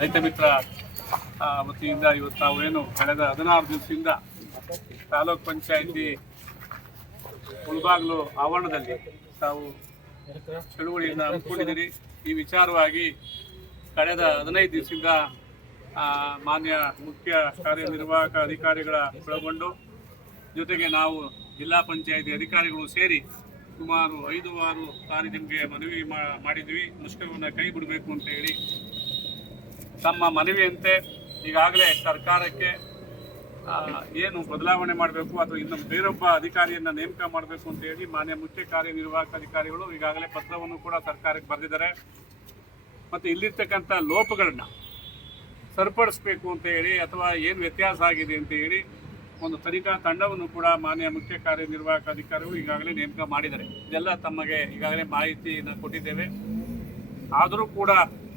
ರೈತ ಮಿತ್ರ ವತಿಯಿಂದ ಇವತ್ತು ನಾವು ಏನು ಕಳೆದ ಹದಿನಾರು ದಿವಸದಿಂದ ತಾಲೂಕ್ ಪಂಚಾಯಿತಿ ಮುಳಬಾಗ್ಲು ಆವರಣದಲ್ಲಿ ತಾವು ಚಳುವಳಿಯನ್ನು ಹಮ್ಮಿಕೊಂಡಿದ್ದೀರಿ. ಈ ವಿಚಾರವಾಗಿ ಕಳೆದ ಹದಿನೈದು ದಿವಸದಿಂದ ಮಾನ್ಯ ಮುಖ್ಯ ಕಾರ್ಯನಿರ್ವಾಹಕ ಅಧಿಕಾರಿಗಳ ಒಳಗೊಂಡು ಜೊತೆಗೆ ನಾವು ಜಿಲ್ಲಾ ಪಂಚಾಯಿತಿ ಅಧಿಕಾರಿಗಳು ಸೇರಿ ಸುಮಾರು ಐದು ಆರು ಸಾರಿ ನಿಮಗೆ ಮನವಿ ಮಾಡಿದ್ವಿ ಮುಷ್ಕರವನ್ನು ಕೈ ಬಿಡಬೇಕು ಅಂತ ಹೇಳಿ ತಮ್ಮ ಮನವಿಯಂತೆ ಈಗಾಗಲೇ ಸರ್ಕಾರಕ್ಕೆ ಏನು ಬದಲಾವಣೆ ಮಾಡಬೇಕು ಅಥವಾ ಇನ್ನು ಬೇರೊಬ್ಬ ಅಧಿಕಾರಿಯನ್ನು ನೇಮಕ ಮಾಡಬೇಕು ಅಂತ ಹೇಳಿ ಮಾನ್ಯ ಮುಖ್ಯ ಕಾರ್ಯನಿರ್ವಾಹಕ ಅಧಿಕಾರಿಗಳು ಈಗಾಗಲೇ ಪತ್ರವನ್ನು ಕೂಡ ಸರ್ಕಾರಕ್ಕೆ ಬರೆದಿದ್ದಾರೆ. ಮತ್ತು ಇಲ್ಲಿರ್ತಕ್ಕಂಥ ಲೋಪಗಳನ್ನ ಸರಿಪಡಿಸ್ಬೇಕು ಅಂತ ಹೇಳಿ ಅಥವಾ ಏನು ವ್ಯತ್ಯಾಸ ಆಗಿದೆ ಅಂತ ಹೇಳಿ ಒಂದು ತನಿಖಾ ತಂಡವನ್ನು ಕೂಡ ಮಾನ್ಯ ಮುಖ್ಯ ಕಾರ್ಯನಿರ್ವಾಹಕ ಅಧಿಕಾರಿಗಳು ಈಗಾಗಲೇ ನೇಮಕ ಮಾಡಿದ್ದಾರೆ. ಇದೆಲ್ಲ ತಮಗೆ ಈಗಾಗಲೇ ಮಾಹಿತಿಯನ್ನು ಕೊಟ್ಟಿದ್ದೇವೆ. ಆದರೂ ಕೂಡ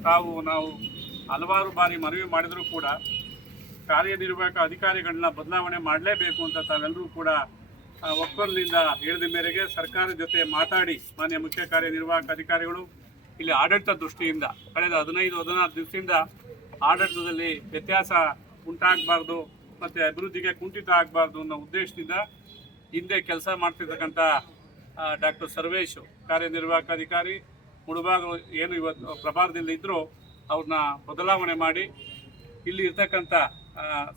ತಾವು ನಾವು ಹಲವಾರು ಬಾರಿ ಮನವಿ ಮಾಡಿದರೂ ಕೂಡ ಕಾರ್ಯನಿರ್ವಾಹಕ ಅಧಿಕಾರಿಗಳನ್ನ ಬದಲಾವಣೆ ಮಾಡಲೇಬೇಕು ಅಂತ ತಾವೆಲ್ಲರೂ ಕೂಡ ಒಪ್ಪಂದದಿಂದ ಹೇಳಿದ ಮೇರೆಗೆ ಸರ್ಕಾರದ ಜೊತೆ ಮಾತಾಡಿ ಮಾನ್ಯ ಮುಖ್ಯ ಕಾರ್ಯನಿರ್ವಾಹಕ ಅಧಿಕಾರಿಗಳು, ಇಲ್ಲಿ ಆಡಳಿತ ದೃಷ್ಟಿಯಿಂದ ಕಳೆದ ಹದಿನೈದು, ಹದಿನಾರು ದಿವಸದಿಂದ ಆಡಳಿತದಲ್ಲಿ ವ್ಯತ್ಯಾಸ ಉಂಟಾಗಬಾರ್ದು ಮತ್ತು ಅಭಿವೃದ್ಧಿಗೆ ಕುಂಠಿತ ಆಗಬಾರ್ದು ಅನ್ನೋ ಉದ್ದೇಶದಿಂದ ಹಿಂದೆ ಕೆಲಸ ಮಾಡ್ತಿರ್ತಕ್ಕಂಥ ಡಾಕ್ಟರ್ ಸರ್ವೇಶ್ ಕಾರ್ಯನಿರ್ವಾಹಕ ಅಧಿಕಾರಿ, ಮುಳುಬಾಗಲು ಏನು ಇವತ್ತು ಪ್ರಭಾರದಲ್ಲಿ ಇದ್ದರೂ ಅವ್ರನ್ನ ಬದಲಾವಣೆ ಮಾಡಿ ಇಲ್ಲಿ ಇರ್ತಕ್ಕಂಥ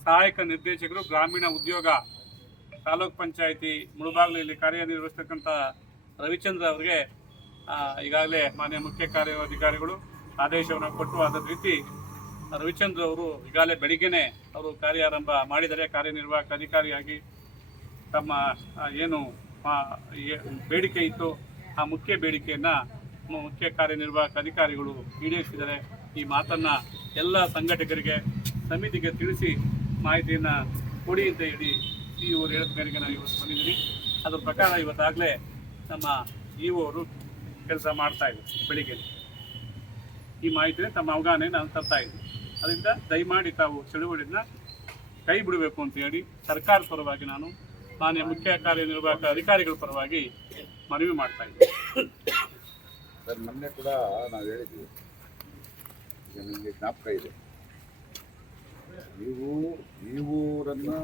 ಸಹಾಯಕ ನಿರ್ದೇಶಕರು, ಗ್ರಾಮೀಣ ಉದ್ಯೋಗ, ತಾಲೂಕ್ ಪಂಚಾಯಿತಿ ಮುಳುಬಾಗ್ಲು ಇಲ್ಲಿ ಕಾರ್ಯನಿರ್ವಹಿಸ್ತಕ್ಕಂಥ ರವಿಚಂದ್ರ ಅವರಿಗೆ ಈಗಾಗಲೇ ಮಾನ್ಯ ಮುಖ್ಯ ಕಾರ್ಯಾಧಿಕಾರಿಗಳು ಆದೇಶವನ್ನು ಕೊಟ್ಟು ಅದ ರೀತಿ ರವಿಚಂದ್ರ ಅವರು ಈಗಾಗಲೇ ಬೆಳಿಗ್ಗೆನೆ ಅವರು ಕಾರ್ಯಾರಂಭ ಮಾಡಿದರೆ, ಕಾರ್ಯನಿರ್ವಾಹಕ ಅಧಿಕಾರಿಯಾಗಿ ತಮ್ಮ ಏನು ಬೇಡಿಕೆ ಇತ್ತು, ಆ ಮುಖ್ಯ ಬೇಡಿಕೆಯನ್ನು ಮುಖ್ಯ ಕಾರ್ಯನಿರ್ವಾಹಕ ಅಧಿಕಾರಿಗಳು ಈಡೇರಿಸಿದ್ದಾರೆ ಈ ಮಾತನ್ನು ಎಲ್ಲ ಸಂಘಟಕರಿಗೆ, ಸಮಿತಿಗೆ ತಿಳಿಸಿ ಮಾಹಿತಿಯನ್ನು ಕೊಡಿ ಅಂತ ಹೇಳಿ ಸಿ ಇವರು ಹೇಳಿದ ಮೇರೆಗೆ ನಾವು ಇವತ್ತು ಬಂದಿದ್ದೀನಿ ಅದ್ರ ಪ್ರಕಾರ ಇವತ್ತಾಗಲೇ ನಮ್ಮ ಇ ಅವರು ಕೆಲಸ ಮಾಡ್ತಾ ಇದ್ದೀವಿ ಬೆಳಿಗ್ಗೆ. ಈ ಮಾಹಿತಿನೇ ತಮ್ಮ ಅವಗಾಹನೆ ನಾನು ತರ್ತಾ ಇದ್ದೀನಿ. ಅದರಿಂದ ದಯಮಾಡಿ ತಾವು ಚಳುವಳಿನ ಕೈ ಬಿಡಬೇಕು ಅಂತ ಹೇಳಿ ಸರ್ಕಾರ ಪರವಾಗಿ ನಾನು ಮಾನ್ಯ ಮುಖ್ಯ ಕಾರ್ಯನಿರ್ವಾಹಕ ಅಧಿಕಾರಿಗಳ ಪರವಾಗಿ ಮನವಿ ಮಾಡ್ತಾ ಇದ್ದೀನಿ. ಸರ್, ಮೊನ್ನೆ ಕೂಡ ನಾವು ಹೇಳಿದ್ವಿ. ನಿಮಗೆ ಜ್ಞಾಪಕ ಇದೆ. ನೀವು ನೀವು ಅವರನ್ನು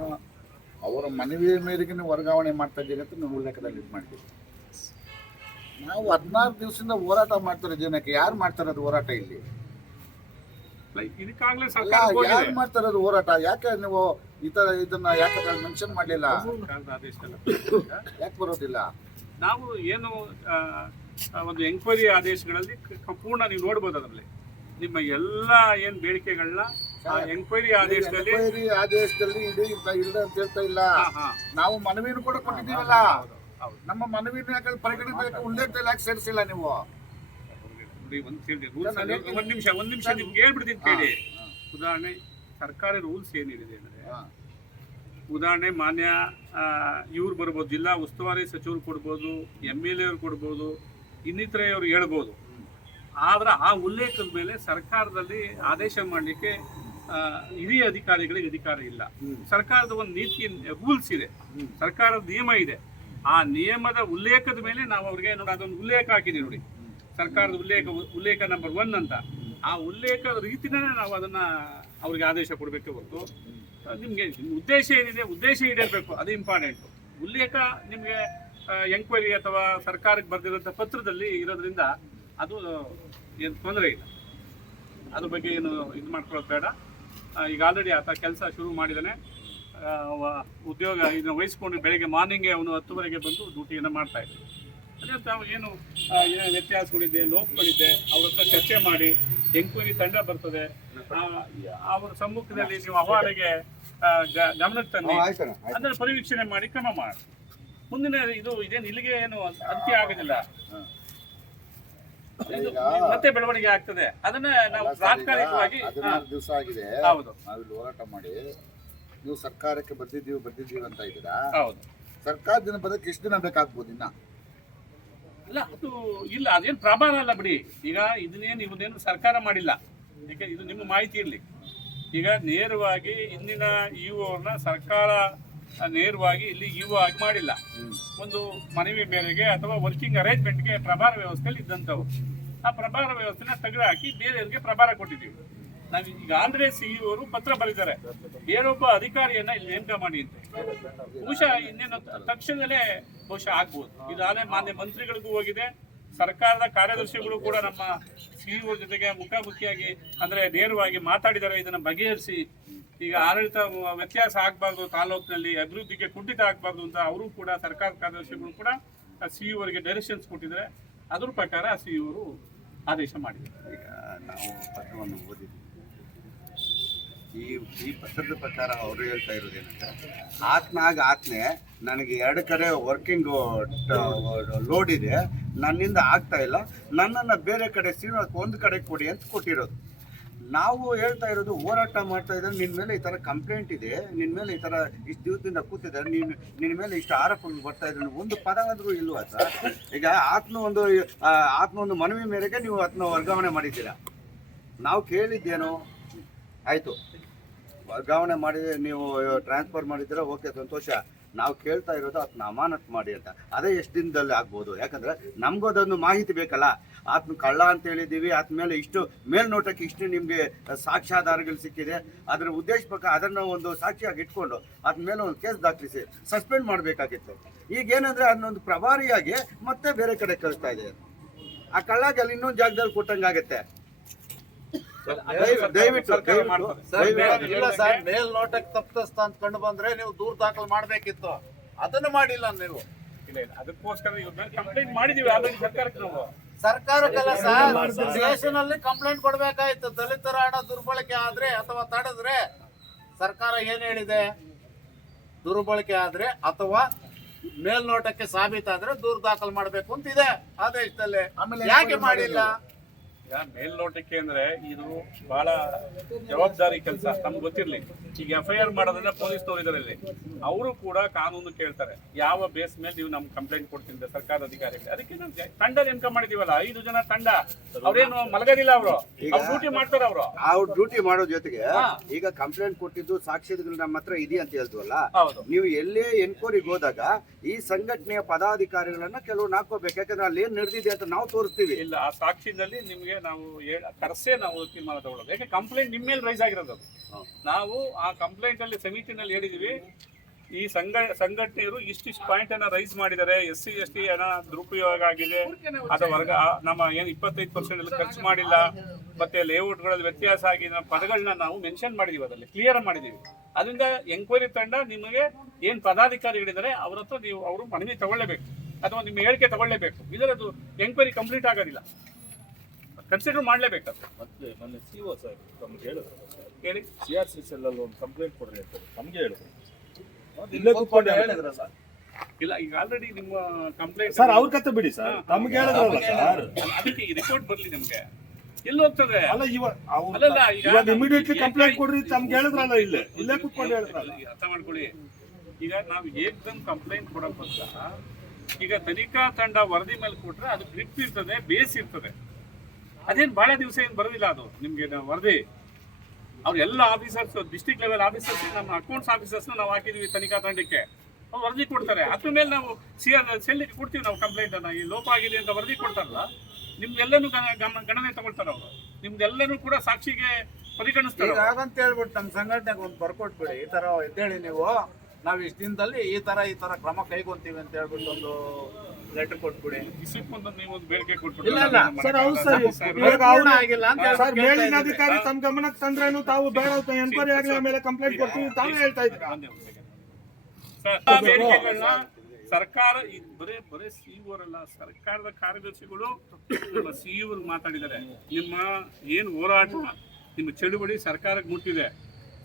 ಅವರ ಮನವಿಯ ಮೇರೆಗೆ ವರ್ಗಾವಣೆ ಮಾಡ್ತಾ ಇದ್ದೀರಿ ಅಂತ ನಾವು ಉಲ್ಲೇಖದಲ್ಲಿ ಇದು ಮಾಡ್ತೀವಿ ನಾವು ಹದಿನಾರು ದಿವಸದಿಂದ ಹೋರಾಟ ಮಾಡ್ತಾರೆ ಜನಕ್ಕೆ. ಯಾರು ಮಾಡ್ತಾರೆ ಅದು ಹೋರಾಟ ಇಲ್ಲಿ? ಯಾರು ಮಾಡ್ತಾರೆ ಅದು ಹೋರಾಟ? ಯಾಕೆ ನೀವು ಈ ತರ ಇದನ್ನ ಯಾಕೆ ಮೆನ್ಷನ್ ಮಾಡಲಿಲ್ಲ? ಯಾಕೆ ಬರೋದಿಲ್ಲ? ನಾವು ಏನು ಒಂದು ಎಂಕ್ವೈರಿ ಆದೇಶಗಳಲ್ಲಿ ಕ- ಕ- ಪೂರ್ಣ ನೀವು ನೋಡ್ಬೋದು ಅದರಲ್ಲಿ. ನಿಮ್ಮ ಎಲ್ಲ ಏನು ಬೇಡಿಕೆಗಳನ್ನ ಆ ಎಂಕ್ವೈರಿ ಆದೇಶದಲ್ಲಿ ಎನ್ಕ್ವೈರಿ ಆದೇಶದಲ್ಲಿ ಇದು ಇಲ್ಲ ಇಲ್ಲ ಅಂತ ಹೇಳ್ತಾ ಇಲ್ಲ. ನಾವು ಮನವಿಯನ್ನು ಕೂಡ ಕೊಟ್ಟಿದ್ದೀವಲ್ಲ. ನಮ್ಮ ಮನವಿನ ಪರಿಗಣಿಸಬೇಕು? ಪರಿಗಣಿತ ಉಲ್ಲೇಖದಲ್ಲಿ ಯಾಕೆ ಸೇರಿಸಿಲ್ಲ ನೀವು? ಒಂದ್ ನಿಮಿಷ ಒಂದ್ ನಿಮಿಷ ನಿಮ್ಗೆ ಹೇಳ್ಬಿಡ್ತೀನಿ ಕೇಳಿ. ಉದಾಹರಣೆ ಸರ್ಕಾರಿ ರೂಲ್ಸ್ ಏನಿದೆ ಅಂದ್ರೆ. ಉದಾಹರಣೆ ಮಾನ್ಯ ಇವ್ರು ಬರ್ಬೋದು ಜಿಲ್ಲಾ ಉಸ್ತುವಾರಿ ಸಚಿವರು ಕೊಡ್ಬೋದು ಎಂ ಎಲ್ ಎ ಅವ್ರು ಕೊಡ್ಬೋದು ಇನ್ನಿತರೆ ಅವ್ರು ಹೇಳ್ಬೋದು. ಆದ್ರೆ ಆ ಉಲ್ಲೇಖದ ಮೇಲೆ ಸರ್ಕಾರದಲ್ಲಿ ಆದೇಶ ಮಾಡಲಿಕ್ಕೆ ಹಿರಿಯ ಅಧಿಕಾರಿಗಳಿಗೆ ಅಧಿಕಾರ ಇಲ್ಲ. ಸರ್ಕಾರದ ಒಂದು ನೀತಿ ರೂಲ್ಸ್ ಇದೆ. ಸರ್ಕಾರದ ನಿಯಮ ಇದೆ. ಆ ನಿಯಮದ ಉಲ್ಲೇಖದ ಮೇಲೆ ನಾವು ಅವ್ರಿಗೆ ನೋಡಿ ಅದೊಂದು ಉಲ್ಲೇಖ ಹಾಕಿದ್ದೀವಿ ನೋಡಿ. ಸರ್ಕಾರದ ಉಲ್ಲೇಖ ಉಲ್ಲೇಖ ನಂಬರ್ ಒನ್ ಅಂತ. ಆ ಉಲ್ಲೇಖ ರೀತಿನೇ ನಾವು ಅದನ್ನ ಅವ್ರಿಗೆ ಆದೇಶ ಕೊಡಬೇಕೆ ಹೊರತು ನಿಮಗೆ ಉದ್ದೇಶ ಏನಿದೆ ಉದ್ದೇಶ ಈಡೇರಬೇಕು ಅದು ಇಂಪಾರ್ಟೆಂಟ್ ಉಲ್ಲೇಖ ನಿಮಗೆ ಎಂಕ್ವೈರಿ ಅಥವಾ ಸರ್ಕಾರಕ್ಕೆ ಬರೆದಿರೋಂಥ ಪತ್ರದಲ್ಲಿ ಇರೋದ್ರಿಂದ ಅದು ಏನು ತೊಂದರೆ ಇಲ್ಲ. ಅದ್ರ ಬಗ್ಗೆ ಏನು ಇದು ಮಾಡ್ಕೊಳ್ಳೋದು ಬೇಡ. ಈಗ ಆಲ್ರೆಡಿ ಆತ ಕೆಲಸ ಶುರು ಮಾಡಿದ್ದಾನೆ ಉದ್ಯೋಗ ಇದನ್ನು ವಹಿಸ್ಕೊಂಡು ಬೆಳಗ್ಗೆ ಮಾರ್ನಿಂಗೆ ಅವನು ಹತ್ತುವರೆಗೆ ಬಂದು ಡ್ಯೂಟಿಯನ್ನು ಮಾಡ್ತಾ ಇದ್ದರು ಅದೇ ತಾವು ಏನು ವ್ಯತ್ಯಾಸಗಳಿದೆ ಲೋಪಗಳಿದೆ ಅವ್ರ ಹತ್ರ ಚರ್ಚೆ ಮಾಡಿ ಎಂಕ್ವೈರಿ ತಂಡ ಬರ್ತದೆ. ಆ, ಅವ್ರ ಸಮ್ಮುಖದಲ್ಲಿ ನೀವು ಅವಾರ್ಡ್ಗೆ ಗಮನಕ್ಕೆ ತನ್ನಿ ಅದನ್ನು ಪರಿವೀಕ್ಷಣೆ ಮಾಡಿ ಕ್ರಮ ಮಾಡಿ. ಮುಂದಿನ ಇದು ಇದೇನು ಇಲ್ಲಿಗೆ ಏನು ಅಂತ್ಯ ಆಗೋದಿಲ್ಲ. ಮತ್ತೆ ಬೆಳವಣಿಗೆ ಆಗ್ತದೆ. ಅದನ್ನ ನಾವು ತಾತ್ಕಾಲಿಕವಾಗಿ ದಿವಸ ಆಗಿದೆ. ಹೌದು. ನಾವಿಲ್ಲಿ ಹೋರಾಟ ಮಾಡಿ ನೀವು ಸರ್ಕಾರಕ್ಕೆ ಬರ್ದಿದ್ದೀವಿ ಬರ್ದಿದ್ದೀವಿ ಅಂತ ಇದ್ದೀರಾ? ಹೌದು. ಸರ್ಕಾರದಿಂದ ಬರೋಕ್ಕೆ ಎಷ್ಟು ದಿನ ಬೇಕಾಗ್ಬೋದು ಇನ್ನ? ಇಲ್ಲ ಅದು ಇಲ್ಲ ಅದೇನು ಪ್ರಮಾಣ ಅಲ್ಲ ಬಿಡಿ. ಈಗ ಇದನ್ನೇನು ಇವನ್ನೇನು ಸರ್ಕಾರ ಮಾಡಿಲ್ಲ. ಯಾಕೆ ಇದು ನಿಮ್ಮ ಮಾಹಿತಿ ಇರಲಿ. ಈಗ ನೇರವಾಗಿ ಇಂದಿನ ಇ ಅವ್ರನ್ನ ಸರ್ಕಾರ ನೇರವಾಗಿ ಇಲ್ಲಿ ಇವು ಆಗಿ ಮಾಡಿಲ್ಲ. ಒಂದು ಮನವಿ ಮೇರೆಗೆ ಅಥವಾ ವರ್ಕಿಂಗ್ ಅರೇಂಜ್ಮೆಂಟ್ಗೆ ಪ್ರಭಾರ ವ್ಯವಸ್ಥೆಯಲ್ಲಿ ಇದ್ದಂಥವು. ಆ ಪ್ರಭಾರ ವ್ಯವಸ್ಥೆನ ತೆಗೆದು ಹಾಕಿ ಬೇರೆಯವರಿಗೆ ಪ್ರಭಾರ ಕೊಟ್ಟಿದ್ದೀವಿ. ನಾವು ಈಗ ಆಲ್ರೆಡಿ ಸಿಇಒರು ಅವರು ಪತ್ರ ಬರೆದಿದ್ದಾರೆ. ಬೇರೊಬ್ಬ ಅಧಿಕಾರಿಯನ್ನ ಇಲ್ಲಿ ನೇಮಕ ಮಾಡಿ ಅಂತ. ಬಹುಶಃ ಇನ್ನೇನು ತಕ್ಷಣದಲ್ಲೇ ಬಹುಶಃ ಆಗ್ಬೋದು. ಇದಾದ್ರೆ ಮಾನ್ಯ ಮಂತ್ರಿಗಳಿಗೂ ಹೋಗಿದೆ. ಸರ್ಕಾರದ ಕಾರ್ಯದರ್ಶಿಗಳು ಕೂಡ ನಮ್ಮ ಸಿಇಒ ಜೊತೆಗೆ ಮುಖಾಮುಖಿಯಾಗಿ, ಅಂದ್ರೆ ನೇರವಾಗಿ ಮಾತಾಡಿದ್ದಾರೆ. ಇದನ್ನು ಬಗೆಹರಿಸಿ, ಈಗ ಆಡಳಿತ ವ್ಯತ್ಯಾಸ ಆಗಬಾರ್ದು, ತಾಲೂಕಿನಲ್ಲಿ ಅಭಿವೃದ್ಧಿಗೆ ಕುಂಠಿತ ಆಗಬಾರ್ದು ಅಂತ ಅವರು ಕೂಡ, ಸರ್ಕಾರದ ಕಾರ್ಯದರ್ಶಿಗಳು ಕೂಡ ಸಿಇಒರಿಗೆ ಡೈರೆಕ್ಷನ್ಸ್ ಕೊಟ್ಟಿದ್ದಾರೆ. ಅದ್ರ ಪ್ರಕಾರ ಸಿಇಒರು ಆದೇಶ ಮಾಡಿದ್ದಾರೆ. ಈಗ ನಾವು ಪತ್ರವನ್ನು ಓದಿದ್ವಿ. ಈ ಈ ಪತ್ರದ ಪ್ರಕಾರ ಅವರು ಹೇಳ್ತಾ ಇರೋದೇ ಆತ್ಮ ಆಗ ಆತ್ಮೆ ನನಗೆ ಎರಡು ಕಡೆ ವರ್ಕಿಂಗ್ ಲೋಡ್ ಇದೆ, ನನ್ನಿಂದ ಆಗ್ತಾ ಇಲ್ಲ, ನನ್ನನ್ನು ಬೇರೆ ಕಡೆ ಶ್ರೀನಿವಾಸ ಒಂದು ಕಡೆ ಕೊಡಿ ಅಂತ ಕೊಟ್ಟಿರೋದು. ನಾವು ಹೇಳ್ತಾ ಇರೋದು ಹೋರಾಟ ಮಾಡ್ತಾ ಇದ್ದಾರೆ ನಿನ್ನ ಮೇಲೆ ಈ ಥರ ಕಂಪ್ಲೇಂಟ್ ಇದೆ ನಿನ್ನ ಮೇಲೆ ಈ ಥರ ಇಷ್ಟು ದಿವಸದಿಂದ ಕೂತಿದ್ದಾರೆ, ನೀನು ನಿನ್ನ ಮೇಲೆ ಇಷ್ಟು ಆರೋಪಗಳು ಬರ್ತಾ ಇದ್ದಾರೆ ಒಂದು ಪದ ಆದರೂ ಇಲ್ವಾ ಸರ್? ಈಗ ಆತ್ಮ ಒಂದು ಆತ್ಮ ಒಂದು ಮನವಿ ಮೇರೆಗೆ ನೀವು ಅದನ್ನ ವರ್ಗಾವಣೆ ಮಾಡಿದ್ದೀರಾ? ನಾವು ಕೇಳಿದ್ದೇನೋ? ಆಯಿತು. ವರ್ಗಾವಣೆ ಮಾಡಿದ್ರೆ ನೀವು ಟ್ರಾನ್ಸ್ಫರ್ ಮಾಡಿದ್ರೆ ಓಕೆ ಸಂತೋಷ ನಾವು ಕೇಳ್ತಾ ಇರೋದು ಅದನ್ನ ಅಮಾನತ್ ಮಾಡಿ ಅಂತ ಅದೇ ಎಷ್ಟು ದಿನದಲ್ಲಿ ಆಗ್ಬೋದು ಯಾಕಂದ್ರೆ ನಮಗೂ ಅದೊಂದು ಮಾಹಿತಿ ಬೇಕಲ್ಲ ಆತ್ಮ ಕಳ್ಳ ಅಂತ ಹೇಳಿದ್ದೀವಿ ಆತ ಮೇಲೆ ಇಷ್ಟು ಮೇಲ್ನೋಟಕ್ಕೆ ಇಷ್ಟು ನಿಮಗೆ ಸಾಕ್ಷ್ಯಾಧಾರಗಳು ಸಿಕ್ಕಿದೆ ಅದರ ಉದ್ದೇಶ ಪ್ರಕಾರ ಅದನ್ನು ಒಂದು ಸಾಕ್ಷಿಯಾಗಿ ಇಟ್ಕೊಂಡು ಆದ್ಮೇಲೆ ಮೇಲೆ ಒಂದು ಕೇಸ್ ದಾಖಲಿಸಿ ಸಸ್ಪೆಂಡ್ ಮಾಡಬೇಕಾಗಿತ್ತು ಈಗ ಏನಂದ್ರೆ ಅದನ್ನೊಂದು ಪ್ರಭಾರಿಯಾಗಿ ಮತ್ತೆ ಬೇರೆ ಕಡೆ ಕಳಿಸ್ತಾ ಇದೆ ಆ ಕಳ್ಳಗೆ ಅಲ್ಲಿ ಇನ್ನೊಂದು ಜಾಗದಲ್ಲಿ ಕೊಟ್ಟಂಗಾಗತ್ತೆ ದಯವಿಟ್ಟು ದಯವಿಟ್ಟು ಸರ್ಕಾರ ಮಾಡ್ತಾರೆ. ಸರ್, ದಯವಿಟ್ಟು. ಮೇಲ್- ಇಲ್ಲ ಸರ್ ಮೇಲ್ನೋಟಕ್ಕೆ ತಪ್ಪಿಸ್ತ ಅಂತ ಕಂಡು ಬಂದ್ರೆ ನೀವು ದೂರ ದಾಖಲು ಮಾಡ್ಬೇಕಿತ್ತು. ಅದನ್ನು ಮಾಡಿಲ್ಲ ನೀವು. ಇಲ್ಲ ಇಲ್ಲ ಅದಕ್ಕೋಸ್ಕರ ಕಂಪ್ಲೇಂಟ್ ಮಾಡಿದೀವಿ ಆಲ್ರೆಡಿ ಸರ್ಕಾರಕ್ಕೆ ನಾವು. ಸರ್ಕಾರಕ್ಕೆಲ್ಲ ಸರ್ ಸ್ಟೇಷನ್ ಅಲ್ಲಿ ಕಂಪ್ಲೇಂಟ್ ಕೊಡ್ಬೇಕಾಯ್ತು. ದಲಿತರ ಹಣ ದುರ್ಬಳಕೆ ಆದ್ರೆ ಅಥವಾ ತಡೆದ್ರೆ ಸರ್ಕಾರ ಏನ್ ಹೇಳಿದೆ? ದುರ್ಬಳಕೆ ಆದ್ರೆ ಅಥವಾ ಮೇಲ್ನೋಟಕ್ಕೆ ಸಾಬೀತಾದ್ರೆ ದೂರ ದಾಖಲು ಮಾಡ್ಬೇಕು ಅಂತ ಇದೆ ಆದೇಶದಲ್ಲಿ. ಆಮೇಲೆ ಯಾಕೆ ಮಾಡಿಲ್ಲ? ಈಗ ಮೇಲ್ನೋಟಕ್ಕೆ ಅಂದ್ರೆ ಇದು ಬಹಳ ಜವಾಬ್ದಾರಿ ಕೆಲಸ ನಮ್ಗೆ ಗೊತ್ತಿರ್ಲಿ. ಈಗ ಎಫ್ ಐ ಆರ್ ಮಾಡೋದನ್ನ ಪೊಲೀಸ್ ತೋರಿದ್ರಲ್ಲಿ. ಇಲ್ಲಿ ಅವರು ಕೂಡ ಕಾನೂನು ಕೇಳ್ತಾರೆ ಯಾವ ಬೇಸ್ ಮೇಲೆ ನೀವು ನಮ್ಗೆ ಕಂಪ್ಲೇಂಟ್ ಕೊಡ್ತೀನಿ ಸರ್ಕಾರದ ಅಧಿಕಾರಿಗಳು ಅದಕ್ಕೆ ನಾವು ತಂಡ ನೇಮಕ ಮಾಡಿದೀವಲ್ಲ ಐದು ಜನ ತಂಡ. ಅವ್ರೇನು ಮಲಗದಿಲ್ಲ ಅವರು? ಡ್ಯೂಟಿ ಮಾಡ್ತಾರೆ ಅವರು. ಅವ್ರು ಡ್ಯೂಟಿ ಮಾಡೋ ಜೊತೆಗೆ ಈಗ ಕಂಪ್ಲೇಂಟ್ ಕೊಟ್ಟಿದ್ದು ಸಾಕ್ಷ್ಯಗಳು ನಮ್ಮ ಹತ್ರ ಇದೆ ಅಂತ ಹೇಳ್ತೀವಲ್ಲ ಹೌದು. ನೀವು ಎಲ್ಲೇ ಎನ್ಕ್ವೈರಿಗೆ ಹೋದಾಗ ಈ ಸಂಘಟನೆಯ ಪದಾಧಿಕಾರಿಗಳನ್ನ ಕೆಲವ್ರು ಹಾಕೋಬೇಕು ಯಾಕಂದ್ರೆ ಅಲ್ಲಿ ಏನ್ ನಡೆದಿದೆ ಅಂತ ನಾವು ತೋರಿಸ್ತೀವಿ. ಇಲ್ಲ ಆ ಸಾಕ್ಷಿನಲ್ಲಿ ನಿಮಗೆ ನಾವು ಕರೆಸೇ ನಾವು ತೀರ್ಮಾನ ತಗೊಳ್ಳೋದು ಯಾಕೆ ಕಂಪ್ಲೇಂಟ್ ನಿಮ್ಮ ಮೇಲೆ ರೈಸ್ ಆಗಿರೋದು. ನಾವು ಆ ಕಂಪ್ಲೇಂಟ್ ಅಲ್ಲಿ ಸಮಿತಿನಲ್ಲಿ ಹೇಳಿದೀವಿ, ಈ ಸಂಘ, ಸಂಘಟನೆಯರು ಇಷ್ಟಿಷ್ಟು ಪಾಯಿಂಟ್ ಅನ್ನ ರೈಸ್ ಮಾಡಿದ್ದಾರೆ, ಎಸ್ ಸಿ, ಎಸ್ ಟಿ ಹಣ ದುರುಪಯೋಗ ಆಗಿದೆ, ಅದು ವರ್ಗ ನಮ್ಮ ಏನು ಇಪ್ಪತ್ತೈದು ಪರ್ಸೆಂಟ್ ಖರ್ಚು ಮಾಡಿಲ್ಲ, ಮತ್ತೆ ಲೇಔಟ್ಗಳಲ್ಲಿ ವ್ಯತ್ಯಾಸ ಆಗಿದೆ ಪದಗಳನ್ನ ನಾವು ಮೆನ್ಷನ್ ಮಾಡಿದೀವಿ ಅದರಲ್ಲಿ ಕ್ಲಿಯರ್ ಮಾಡಿದೀವಿ. ಅದರಿಂದ ಎಂಕ್ವೈರಿ ತಂಡ ನಿಮಗೆ ಏನ್ ಪದಾಧಿಕಾರಿಗಳಿದ್ದಾರೆ ಅವ್ರ ಹತ್ರ ನೀವು, ಅವರು ಮನವಿ ತಗೊಳ್ಳೇಬೇಕು. ಅಥವಾ ನಿಮ್ಮ ಹೇಳಿಕೆ ತಗೊಳ್ಳೇಬೇಕು. ಇದರದ್ದು ಎಂಕ್ವೈರಿ ಕಂಪ್ಲೀಟ್ ಆಗೋದಿಲ್ಲ. ಕನ್ಸಿಡರ್ ಮಾಡಲೇಬೇಕು. ಅದು ಮತ್ತೆ ಮೊನ್ನೆ ಸಿ ಒ ಸರ್ ತಮ್ಗೆ ಹೇಳಿದ್ರು. ಹೇಳಿ. ಸಿ ಆರ್ ಸಿ ಸೆಲ್ ಅಲ್ಲಿ ಒಂದು ಕಂಪ್ಲೇಂಟ್ ಕೊಡ್ರಿ ಅಂತ ನಮ್ಗೆ ಹೇಳಿದ್ರು. ಇಲ್ಲೇ ಕೂತ್ಕೊಂಡು. ಹೇಳಿದ್ರು ಇಲ್ಲ ಈಗ ಆಲ್ರೆಡಿ ನಿಮ್ಮ ಕಂಪ್ಲೇಂಟ್ ಸರ್ ಅವ್ರ ಕತೆ ಬಿಡಿ ಸರ್. ತಮ್ಗೆ ಹೇಳಿದ್ರಲ್ಲ ಸರ್. ಅದಕ್ಕೆ ಈ ರಿಪೋರ್ಟ್ ಬರ್ಲಿ ನಿಮ್ಗೆ. ಎಲ್ಲಿ ಹೋಗ್ತದೆ? ಅಲ್ಲ ಇವಾಗ ಅವ್ರು- ಅಲ್ಲಲ್ಲ, ಈಗ ಇವಾಗ ಇಮಿಡಿಯೇಟ್ಲಿ ಕಂಪ್ಲೇಂಟ್ ಕೊಡ್ರಿ ತಮ್ಗೆ ಹೇಳಿದ್ರಲ್ಲ ಇಲ್ಲ. ಇಲ್ಲೇ ಕೂತ್ಕೊಂಡು ಹೇಳಿದ್ರಲ್ಲ. ಅರ್ಥ ಮಾಡ್ಕೊಳ್ಳಿ. ಈಗ ನಾವು ಏಕ್ದಮ್ ಕಂಪ್ಲೇಂಟ್ ಕೊಡೋ ಬದಲ ಈಗ ತನಿಖಾ ತಂಡ ವರದಿ ಮೇಲೆ ಕೊಟ್ರೆ ಅದು ಗ್ರಿಪ್ ಇರ್ತದೆ ಬೇಸ್ ಇರ್ತದೆ. ಅದೇನ್ ಬಹಳ ದಿವಸ ಏನ್ ಬರೋದಿಲ್ಲ ಅದು. ನಿಮ್ಗೆ ವರದಿ. ಅವ್ರು ಎಲ್ಲ ಆಫೀಸರ್ಸ್ ಡಿಸ್ಟಿಕ್ ಲೆವೆಲ್ ಆಫೀಸರ್ಸ್ ನಮ್ಮ ಅಕೌಂಟ್ಸ್ ಆಫೀಸರ್ಸ್ ನಾವು ಹಾಕಿದ್ವಿ ತನಿಖಾ ತಂಡಕ್ಕೆ. ಅವ್ರು ವರದಿ ಕೊಡ್ತಾರೆ. ಅದ್ರ ಮೇಲೆ ನಾವು ಸಿ ಆರ್ ಸೆಲ್ಲಿಗೆ ಕೊಡ್ತೀವಿ ನಾವು ಕಂಪ್ಲೇಂಟ್ ಅನ್ನ. ಈ ಲೋಪ ಆಗಿದೆ ಅಂತ ವರದಿ ಕೊಡ್ತಾರಲ್ಲ ನಿಮ್ಗೆಲ್ಲೂ ಗಣನೆ ತಗೊಳ್ತಾರೆ ಅವರು. ನಿಮ್ದೆಲ್ಲನೂ ಕೂಡ ಸಾಕ್ಷಿಗೆ ಪರಿಗಣಿಸ್ತಾರೆ ಹೇಳ್ಬಿಟ್ಟು ನಮ್ಮ ಸಂಘಟನೆಗೆ ಒಂದು ಬರ್ಕೊಟ್ಬಿಡಿ ಈ ತರ ಎದ್ದೇಳಿ ನೀವು. ನಾವು ಇಷ್ಟು ದಿನದಲ್ಲಿ ಈ ತರ ಈ ತರ ಕ್ರಮ ಕೈಗೊಂತೀವಿ ಅಂತ ಹೇಳ್ಬಿಟ್ಟು ಒಂದು ಲೆಟರ್ ಕೊಟ್ಬಿಡಿ. ದಿಸಕ್ಕೊಂದು ನೀವು ಒಂದು ಬೇಡಿಕೆ ಇಲ್ಲ, ಇಲ್ಲ. ಸರ್, ಹೌದು ಸರ್. ಕೊಟ್ಬಿಟ್ಟು ಇವಾಗ ಆಗಿಲ್ಲ ಅಂತ ಸರ್, ಸರ್ ಮೇಲಿನ ಅಧಿಕಾರಿ ತಮ್ಮ ಗಮನಕ್ಕೆ ತಂದ್ರೇನು ತಾವು ಬೇಡ ಎನ್ಕ್ವೈರಿ ಆಗಲಿ ಆಮೇಲೆ ಕಂಪ್ಲೇಂಟ್ ಕೊಡ್ತೀವಿ ತಾವೇ ಹೇಳ್ತಾ ಇದ್ದೀರಾ? ಸರ್ಕಾರ ಬರೇ ಬರೇ ಸಿಇಒರಲ್ಲ ಸರ್ಕಾರದ ಕಾರ್ಯದರ್ಶಿಗಳು ನಮ್ಮ ಸಿಇಒ ಮಾತಾಡಿದ್ದಾರೆ. ನಿಮ್ಮ ಏನು ಹೋರಾಟ ನಿಮ್ಮ ಚಳುವಳಿ ಸರ್ಕಾರಕ್ಕೆ ಮುಟ್ಟಿದೆ.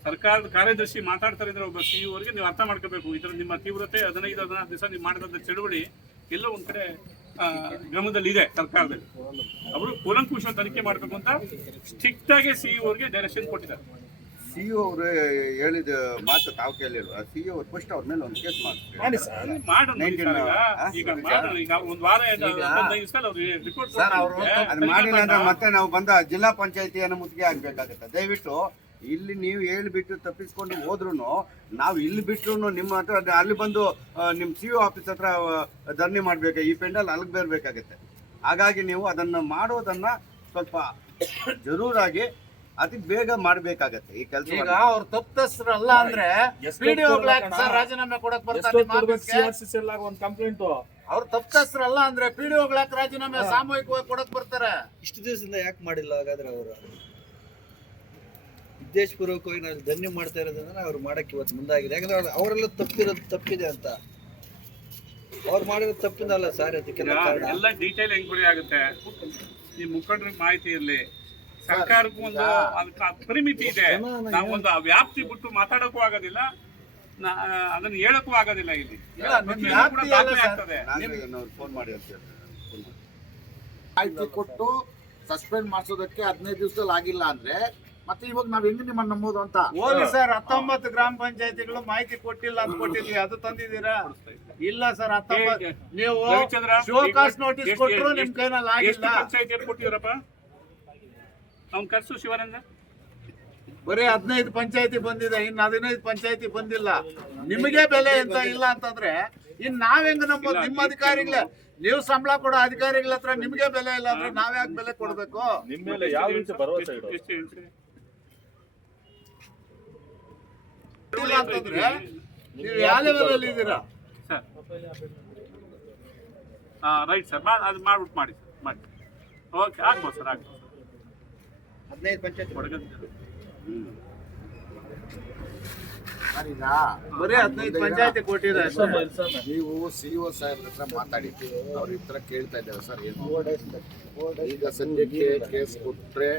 ಸರ್ಕಾರದ ಕಾರ್ಯದರ್ಶಿ ಮಾತಾಡ್ತಾರೆ ಇದ್ರೆ ಒಬ್ಬ ಸಿಇಒರಿಗೆ ನೀವು ಅರ್ಥ ಮಾಡ್ಕೋಬೇಕು. ಇದರ ನಿಮ್ಮ ತೀವ್ರತೆ ಹದಿನೈದು ಹದಿನಾರು ದಿವಸ ನೀವು ಮಾಡಿದಂಥ ಚಳುವಳಿ ಎಲ್ಲೋ ಒಂದ್ ಕಡೆ ಗಮನದಲ್ಲಿ ಇದೆ ಸರ್ಕಾರದಲ್ಲಿ ಅವರು ಕೂಲಂಕುಷ ತನಿಖೆ ಮಾಡಬೇಕು ಅಂತ ಸ್ಟ್ರಿಕ್ಟ್ ಆಗಿ ಸಿಇಒರಿಗೆ ಡೈರೆಕ್ಷನ್ ಕೊಟ್ಟಿದ್ದಾರೆ. ಸಿಇಒ ಅವರು ಹೇಳಿದ ಮಾತು ತಾವು ಕೇಳಿಲ್ವ? ಸಿಇಒ ಅವ್ರು ಫಸ್ಟ್ ಅವ್ರ ಮೇಲೆ ಒಂದು ಕೇಸ್ ಮಾಡ್ತೀವಿ ಮಾಡಿ ಸರ್ ಅವ್ರು ಅದು ಮಾಡಿಲ್ಲ ಅಂದ್ರೆ ಮತ್ತೆ ನಾವು ಬಂದ ಜಿಲ್ಲಾ ಪಂಚಾಯತಿಯನ್ನು ಮುತ್ತಿಗೆ ಆಗ್ಬೇಕಾಗತ್ತೆ ದಯವಿಟ್ಟು ಇಲ್ಲಿ ನೀವು ಹೇಳ್ಬಿಟ್ಟು ತಪ್ಪಿಸ್ಕೊಂಡು ಹೋದ್ರು ನಾವು ಇಲ್ಲಿ ಬಿಟ್ಟರು ನಿಮ್ಮ ಹತ್ರ ಅಲ್ಲಿ ಬಂದು ಆ, ನಿಮ್ಮ ಸಿ ಆಫೀಸ್ ಹತ್ರ ಧರಣಿ ಮಾಡ್ಬೇಕು ಈ ಪೆಂಡಲ್ ಅಲ್ಲಿಗೆ ಬರಬೇಕಾಗತ್ತೆ. ಹಾಗಾಗಿ ನೀವು ಅದನ್ನು ಮಾಡೋದನ್ನ ಸ್ವಲ್ಪ ಜರೂರಾಗಿ ಅತಿ ಬೇಗ ಮಾಡ್ಬೇಕಾಗತ್ತೆ ಈ ಈಗ ಕೆಲಸ ಅವ್ರ ತಪ್ಪಿತಸ್ಥರಲ್ಲ ಅಂದ್ರೆ ರಾಜೀನಾಮೆ ಕೊಡಕ್ ಬರ್ತಾರೆ? ಒಂದ್ ಕಂಪ್ಲೇಂಟ್ ಅವ್ರು ತಪ್ಪಿಸ್ರಲ್ಲ ಅಂದ್ರೆ ಪಿಡಿಒಗಳ ರಾಜೀನಾಮೆ ಸಾಮೂಹಿಕವಾಗಿ ಕೊಡಕ್ ಬರ್ತಾರೆ. ಇಷ್ಟು ದಿವಸದಿಂದ ಯಾಕೆ ಮಾಡಿಲ್ಲ ಹಾಗಾದ್ರೆ ಅವರು? ಉದ್ದೇಶಪೂರ್ವಕವಾಗಿ ನಾವು ಧನ್ಯ ಮಾಡ್ತಾ ಇರೋದಂದ್ರೆ ಅವ್ರು ಮಾಡಕ್ಕೆ ಇವತ್ತು ಮುಂದಾಗಿದೆ. ಯಾಕಂದ್ರೆ ಅವ್ರು- ಅವರೆಲ್ಲ ತಪ್ಪಿರೋದು ತಪ್ಪಿದೆ ಅಂತ. ಅವ್ರು ಮಾಡಿರೋ ತಪ್ಪಿನಲ್ಲ ಸರ್ ಅದಕ್ಕೆಲ್ಲ ಕಾರಣ. ಎಲ್ಲ ಡೀಟೇಲ್ ಎಂಕ್ವೈರಿ ಆಗುತ್ತೆ. ಈ ಮುಖಂಡರಿಗೆ ಮಾಹಿತಿ ಇರಲಿ. ಸರ್ಕಾರಕ್ಕೂ ಒಂದು ಅದಕ್ಕೆ ಪರಿಮಿತಿ ಇದೆ. ನಾವೊಂದು ಒಂದು ವ್ಯಾಪ್ತಿ ಬಿಟ್ಟು ಮಾತಾಡಕ್ಕೂ ಆಗೋದಿಲ್ಲ. ನಾ- ಅದನ್ನ ಹೇಳಕ್ಕೂ ಆಗೋದಿಲ್ಲ ಇಲ್ಲಿ. ಫೋನ್ ಮಾಡಿ ಅಂತ ಹೇಳ್ತಾರೆ ಮಾಹಿತಿ ಕೊಟ್ಟು ಸಸ್ಪೆಂಡ್ ಮಾಡಿಸೋದಕ್ಕೆ ಹದಿನೈದು ದಿವಸದಲ್ಲಿ ಆಗಿಲ್ಲ ಅಂದ್ರೆ ಮತ್ತೆ ಇವಾಗ ನಾವ್ ಹೆಂಗ್ ನಿಮ್ಮನ್ನ ನಂಬೋದು ಅಂತ. ಹೋಗಿ ಸರ್ ಹತ್ತೊಂಬತ್ತು ಗ್ರಾಮ ಪಂಚಾಯತಿಗಳು ಮಾಹಿತಿ ಕೊಟ್ಟಿಲ್ಲ ಅಂತ ಕೊಟ್ಟಿದ್ವಿ. ಅದು ತಂದಿದ್ದೀರಾ? ಇಲ್ಲ ಸರ್ ಹತ್ತೊಂಬತ್ತು. ನೀವು ರವಿಚಂದ್ರ, ಶೋಕಾಸ್ ನೋಟಿಸ್ ಕೊಟ್ಟರು ನಿಮ್ ಕೈನಲ್ಲಿ ಆಗಿಲ್ಲ. ಪಂಚಾಯತಿ ಕೊಟ್ಟಿದ್ರಪ್ಪ? ಅವ್ನ್ ಕರ್ಸು ಶಿವಾನಂದ. ಬರೀ ಹದಿನೈದು ಪಂಚಾಯತಿ ಬಂದಿದೆ. ಇನ್ನು ಹದಿನೈದು ಪಂಚಾಯತಿ ಬಂದಿಲ್ಲ. ನಿಮಗೆ ಬೆಲೆ ಅಂತ ಇಲ್ಲ ಅಂತಂದ್ರೆ ಇನ್ ನಾವ್ ಹೆಂಗ್ ನಂಬೋದು? ನಿಮ್ಮ ಅಧಿಕಾರಿಗಳೇ. ನೀವು ಸಂಬಳ ಕೊಡೋ ಅಧಿಕಾರಿಗಳ ಹತ್ರ ನಿಮ್ಗೆ ಬೆಲೆ ಇಲ್ಲ ಅಂದ್ರೆ ನಾವ್ಯಾಕೆ ಬೆಲೆ ಕೊಡ್ಬೇಕು? ನಿಮ್ಮ ಮೇಲೆ ಯಾವ ಭರವಸೆ ಇಲ್ಲ ಅಂತಂದ್ರೆ ನೀವು ಯಾವ ಲೆವೆಲ್ ಅಲ್ಲಿ ಇದ್ದೀರಾ? ಸರ್ ರೈಟ್ ಸರ್ ಅದು ಮಾಡ್ಬಿಟ್ಟು ಮಾಡಿ ಸರ್ ಮಾಡಿ. ಓಕೆ ಆಗ್ಬೋದು ಸರ್ ಆಗ್ಬೋದು ಹದಿನೈದು ಪಂಚಾಯತ್ ಬರೀ ಹದಿನೈದು ಪಂಚಾಯತಿ ಕೊಟ್ಟಿದೆ ನೀವು ಸಿಇಒ ಸಾಹೇಬ್ರ ಹತ್ರ ಮಾತಾಡಿದ್ದು ಅವ್ರ ಹತ್ರ ಕೇಳ್ತಾ ಇದ್ದಾರೆ ಸರ್ ಏನು? ಈಗ ಸದ್ಯಕ್ಕೆ ಕೇಸ್ ಕೊಟ್ರೆ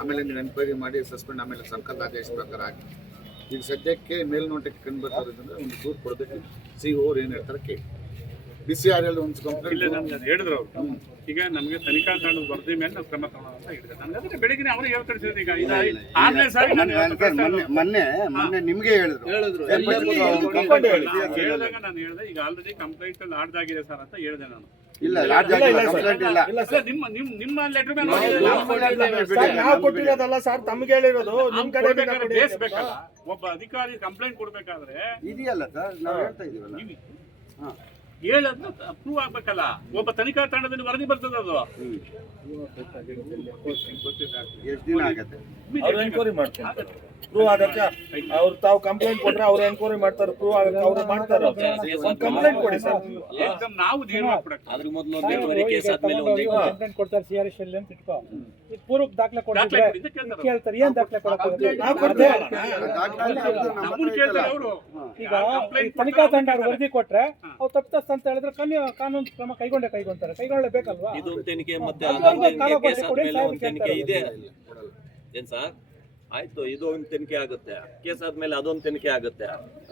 ಆಮೇಲೆ ನೀವು ಎನ್ಕ್ವೈರಿ ಮಾಡಿ ಸಸ್ಪೆಂಡ್ ಆಮೇಲೆ ಸರ್ಕಾರದ ಆದೇಶ ಪ್ರಕಾರ ಹಾಕಿ. ಈಗ ಸದ್ಯಕ್ಕೆ ಮೇಲ್ನೋಟಕ್ಕೆ ಕಂಡು ಒಂದು ದೂರು ಕೊಡಬೇಕು. ಸಿ ಓರ್ ಏನು ಹೇಳ್ತಾರೆ ಕೇಳಿ. ಬಿ ಸಿ ಆರ್ ಎಲ್ ಒಂದು ಇಲ್ಲ ಕಂಪ್ಲೇಂಟ್ ನಮ್ಗೆ ಅದು ಹೇಳಿದ್ರು ಅವರು. ಈಗ ನಮಗೆ ತನಿಖಾ ತಂಡದ ವರದಿ ಮೇಲೆ ನಾವು ಕ್ರಮ ತಗೊಳ್ಳೋಣ ಅಂತ ಹೇಳಿದ್ರು. ನನಗೆ ಅದನ್ನ ಬೆಳಿಗ್ಗೆ ಅವರು ಹೇಳ್ ಕಳಿಸಿದ್ರು ಈಗ. ಇದು ಆರನೇ ಸಾರಿ ನಾನು ಮೊನ್ನೆ ಮೊನ್ನೆ ಮೊನ್ನೆ ಮೊನ್ನೆ ನಿಮ್ಗೆ ಹೇಳಿದ್ರು. ಹೇಳಿದ್ರು. ಹೇಳಿದಾಗ ನಾನು ಹೇಳಿದೆ ಈಗ ಆಲ್ರೆಡಿ ಕಂಪ್ಲೇಂಟ್ ಅಲ್ಲಿ ಆಡ್ದಾಗಿದೆ ಸರ್ ಅಂತ ಹೇಳಿದೆ ನಾನು. ಇಲ್ಲ ನಿಮ್ಮ ನಿಮ್ಮ ಲೆಟರ್ ಮೇಲೆ ನಮ್ಮ. ಸರ್, ನಾವು ಕೊಟ್ಟಿರೋದಲ್ಲ ಸರ್ ತಮ್ಗೆ ಹೇಳಿರೋದು. ನಿಮ್ ಕಡೆ ಬೇಯಿಸ್ಬೇಕಲ್ಲ ಒಬ್ಬ ಅಧಿಕಾರಿ ಕಂಪ್ಲೇಂಟ್ ಕೊಡ್ಬೇಕಾದ್ರೆ ಇದೆಯಲ್ಲ ಸರ್ ನಾವು ಹೇಳ್ತಾ ಇದೀವಲ್ಲ. ಹಾ. ಹೇಳೋದ್ನ ಪ್ರೂವ್ ಆಗ್ಬೇಕಲ್ಲ. ಒಬ್ಬ ತನಿಖಾ ತಂಡದಲ್ಲಿ ವರದಿ ಬರ್ತದೆ ಅದು. ಎಷ್ಟು ದಿನ ಆಗತ್ತೆ? ಪ್ರೂವ್ ಆಗತ್ತೆ ಅವ್ರು ತಾವು ಕಂಪ್ಲೇಂಟ್ ಕೊಟ್ರೆ ಅವ್ರು ಎನ್ಕ್ವೈರಿ ಮಾಡ್ತಾರೆ ಪ್ರೂವ್ ಆಗತ್ತೆ ಅವ್ರು ಮಾಡ್ತಾರೆ. ಕಂಪ್ಲೇಂಟ್ ಕೊಡಿ ಸರ್. ಅದ್ರ ಮೊದಲು ಒಂದು ಎಂಕ್ವೈರಿ ಕೇಸ್ ಆದ್ಮೇಲೆ ಒಂದು ಕಂಪ್ಲೇಂಟ್ ಕೊಡ್ತಾರೆ ಸಿ ಆರ್ ಎಸ್ ಎಲ್ಲಿ ಅಂತ ಇಟ್ಕೋ. ಈಗ ಪೂರ್ವಕ್ಕೆ ದಾಖಲೆ ದಾಖಲೆ ಕೊಡಿ, ಕೇಳ್ತಾರೆ ಕೇಳ್ತಾರೆ. ಏನ್ ದಾಖಲೆ ಕೊಡಕ್ಕೆ ಈಗ ತನಿಖಾ ತಂಡ ಅವ್ರು ವರದಿ ಕೊಟ್ರೆ ಅವ್ರು ತಪ್ಪಿತಸ್ ಅಂತ ಹೇಳಿದ್ರೆ ಕಾನೂನು ಕಾನೂನು ಕ್ರಮ ಕೈಗೊಂಡೇ ಕೈಗೊಂತಾರೆ. ಕೈಗೊಳ್ಳಬೇಕಲ್ವಾ ಇದು ತನಿಖೆ ಮತ್ತೆ ಇದೆ. ಏನ್ ಸರ್? ಆಯ್ತು ಇದು ಒಂದು ತನಿಖೆ ಆಗುತ್ತೆ. ಕೇಸ್ ಆದ್ಮೇಲೆ ಅದೊಂದು ತನಿಖೆ ಆಗುತ್ತೆ.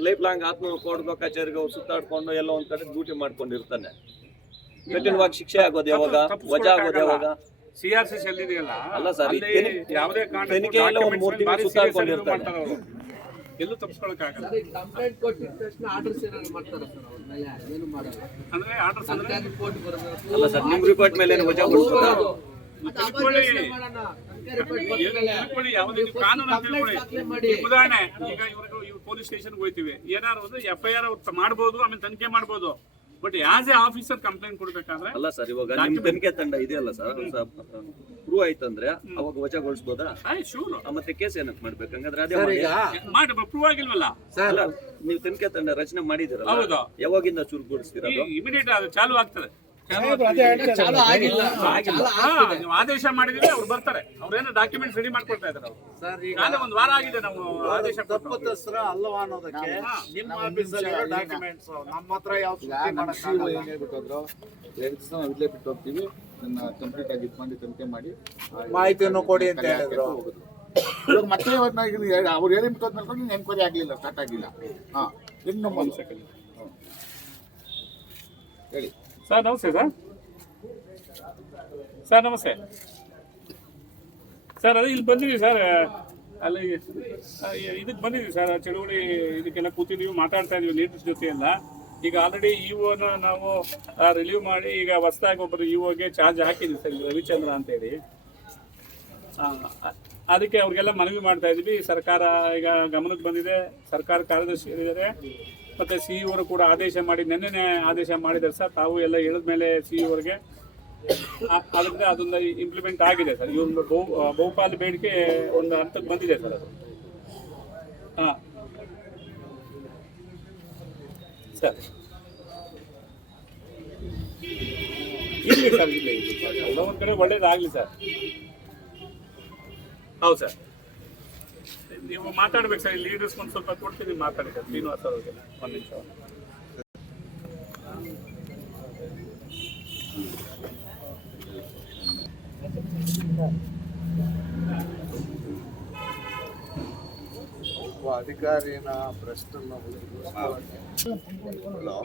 ಲೈಫ್ ಲಾಂಗ್ ಆತ್ಮ ಕೋರ್ಟ್ಗೋ ಕಚೇರಿಗೆ ಸುತ್ತಾಡ್ಕೊಂಡು ಎಲ್ಲ ಒಂದ್ ಕಡೆ ಡ್ಯೂಟಿ ಮಾಡ್ಕೊಂಡಿರ್ತಾನೆ ಕಠಿಣವಾಗಿ ಶಿಕ್ಷೆ ಆಗೋದು ಯಾವಾಗ? ವಜಾ ಆಗೋದು ಯಾವಾಗ? ಸಿ ಆರ್ ಸಿ ಇದೆಯಲ್ಲ? ಅಲ್ಲ ಸರ್, ಯಾವುದೇ ತನಿಖೆ ಎಲ್ಲ ಒಂದ್ ಮೂರ್ ತಿಂಗಳು ಸುತ್ತಾಡ್ಕೊಂಡಿರ್ತಾನೆ. ಎಲ್ಲೂ ತಪ್ಪಿಸ್ಕೊಳಕ್ಕಾಗಲ್ಲ ಕಂಪ್ಲೇಂಟ್ ಕೊಟ್ಟಿದ ತಕ್ಷಣ ಆರ್ಡರ್ಸ್ ಏನಾದ್ರು ಮಾಡ್ತಾರ ಸರ್ ಅವ್ರ ಮೇಲೆ? ಏನು ಮಾಡಲ್ಲ? ಅಂದ್ರೆ ಆರ್ಡರ್ಸ್ ಅಂದ್ರೆ ರಿಪೋರ್ಟ್ ಬರಬೇಕು ಅಲ್ಲ ಸರ್ ನಿಮ್ಮ ರಿಪೋರ್ಟ್ ಮೇಲೆ ಏನು ವಜಾ ಕೊಡ್ಬೋದಾ ಯಾವುದೇ ಕಾನೂನು ತಿಳ್ಕೊಳ್ಳಿ. ಉದಾಹರಣೆ ಈಗ ಇವ್ರಿಗೆ ಇವ್ರು ಪೊಲೀಸ್ ಸ್ಟೇಷನ್ಗೆ ಹೋಗ್ತೀವಿ ಏನಾದ್ರು ಒಂದು ಎಫ್ ಐ ಆರ್ ಮಾಡ್ಬೋದು ಆಮೇಲೆ ತನಿಖೆ ಮಾಡ್ಬೋದು. But as a officer complaint ಕೊಡ್ಬೇಕಾದ್ರೆ ಅಲ್ಲ ಸರ್ ಇವಾಗ ನಿಮ್ ತನಿಖೆ ತಂಡ ಇದೆಯಲ್ಲ ಸರ್ ಪ್ರೂವ್ ಆಯ್ತಂದ್ರೆ ಅವಾಗ ವಜಾಗೊಳಿಸಬಹುದಾ ಶೂರ್ ಮತ್ತೆ ಕೇಸ್ ಏನಕ್ಕೆ ಮಾಡ್ಬೇಕು? ಹಂಗಂದ್ರೆ ಅದೇ ಮಾಡಿ. ಮಾಡಿ ಪ್ರೂವ್ ಆಗಿಲ್ವಲ್ಲ? ಅಲ್ಲ ನೀವು ತನಿಖೆ ತಂಡ ರಚನೆ ಮಾಡಿದಿರಲ್ಲ ಹೌದು. ಯಾವಾಗಿಂದ ಚುರುಕುಗೊಳಿಸ್ತೀರಾ ಇಮಿಡಿಯೇಟ್ ಅದು ಚಾಲು ಆಗ್ತದೆ. ಚಾಲು. ಆಗಿಲ್ಲ. ಹಾ, ನೀವು ಆದೇಶ ಮಾಡಿದ್ರೆ ಅವ್ರು ಬರ್ತಾರೆ. ಅವ್ರೇನು ಡಾಕ್ಯುಮೆಂಟ್ಸ್ ರೆಡಿ ಮಾಡ್ಕೊಳ್ತಾ ಇದಾರೆ ಅವ್ರು. ಸರ್ ಈಗ ನಾಳೆ ಒಂದು ವಾರ ಆಗಿದೆ ನಾವು ಆದೇಶ ಕೊಟ್ಟು. ಅಲ್ಲವಾ ಅನ್ನೋದಕ್ಕೆ? ನಿಮ್ಮ ಆಫೀಸಲ್ಲಿ ಡಾಕ್ಯುಮೆಂಟ್ಸ್ ನಮ್ಮ ಹತ್ರ ಯಾವ. ಏನ್ ಹೇಳ್ಬಿಟ್ಟೋದ್ರು ಎರಡು ದಿವಸ ನಾವು ಇಲ್ಲೇ ಬಿಟ್ಟು ಹೋಗ್ತೀವಿ. ನನ್ನ ಕಂಪ್ಲೀಟ್ ಆಗಿ ಇದು ಮಾಡಿ ತನಿಖೆ ಮಾಡಿ. ಮಾಹಿತಿಯನ್ನು ಕೊಡಿ ಅಂತ ಹೇಳಿದ್ರು. ಇವಾಗ ಮತ್ತೆ ಅವ್ರು ಹೇಳಿ ಬಿಟ್ಟೋದ್ಮೇಲೆ ನೀನು ಎನ್ಕ್ವೈರಿ ಆಗಲಿಲ್ಲ ಸ್ಟಾರ್ಟ್ ಆಗಿಲ್ಲ. ಹಾ ಇನ್ನು ಒಂದು ಹ್ಮ್. ಹೇಳಿ. ಸರ್, ನಮಸ್ತೆ ಸರ್. ಸರ್, ನಮಸ್ತೆ. ಸರ್, ಅದೇ ಇಲ್ಲಿ ಬಂದಿದ್ವಿ ಸರ್. ಅಲ್ಲಿ ಇದಕ್ಕೆ ಬಂದಿದ್ವಿ ಸರ್ ಚಳುವಳಿ ಇದಕ್ಕೆಲ್ಲ ಕೂತಿದ್ದೀವಿ ಮಾತಾಡ್ತಾ ಇದೀವಿ ಲೀಡರ್ಸ್ ಜೊತೆ ಎಲ್ಲ ಈಗ ಆಲ್ರೆಡಿ ಇ ಓನ ನಾವು ರಿಲೀವ್ ಮಾಡಿ, ಈಗ ಹೊಸದಾಗಿ ಒಬ್ಬರು ಇ ಓಗೆ ಚಾರ್ಜ್ ಹಾಕಿದ್ದೀವಿ ಸರ್ ರವಿಚಂದ್ರ ಅಂತೇಳಿ. ಅದಕ್ಕೆ ಅವ್ರಿಗೆಲ್ಲ ಮನವಿ ಮಾಡ್ತಾ ಇದ್ವಿ ಸರ್ಕಾರ ಈಗ ಗಮನಕ್ಕೆ ಬಂದಿದೆ. ಸರ್ಕಾರ ಕಾರ್ಯದರ್ಶಿ ಹೇಳಿದ್ದಾರೆ. ಮತ್ತೆ ಸಿ ಅವರು ಕೂಡ ಆದೇಶ ಮಾಡಿ ನಿನ್ನೆ ಆದೇಶ ಮಾಡಿದ್ದಾರೆ ಸರ್. ತಾವು ಎಲ್ಲ ಹೇಳಿದ ಮೇಲೆ ಸಿ ಅವ್ರಿಗೆ ಆ- ಅದರಿಂದ ಅದೊಂದು ಇಂಪ್ಲಿಮೆಂಟ್ ಆಗಿದೆ ಸರ್. ಇವೊಂದು ಬಹು ಬಹುಪಾಲು ಬೇಡಿಕೆ ಒಂದು ಹಂತಕ್ಕೆ ಬಂದಿದೆ ಸರ್ ಅದು. ಹಾಂ. ಸರ್. ಇರಲಿ ಸರ್ ಇಲ್ಲಿ ಎಲ್ಲ ಒಂದು ಕಡೆ ಒಳ್ಳೇದಾಗಲಿ ಸರ್. ಹೌದು ಸರ್. ನೀವು ಮಾತಾಡ್ಬೇಕು ಸರ್ ಲೀಡರ್ಸ್ ಒಂದು ಸ್ವಲ್ಪ ಕೊಡ್ತೀನಿ ಮಾತಾಡಿ ಸರ್ ಶ್ರೀನಿವಾಸ ಅವ್ರಿಗೆ. ಒಂದು ನಿಮಿಷ. ಒಬ್ಬ ಅಧಿಕಾರಿನ ಭ್ರಷ್ಟನ್ನ ಹಲೋ.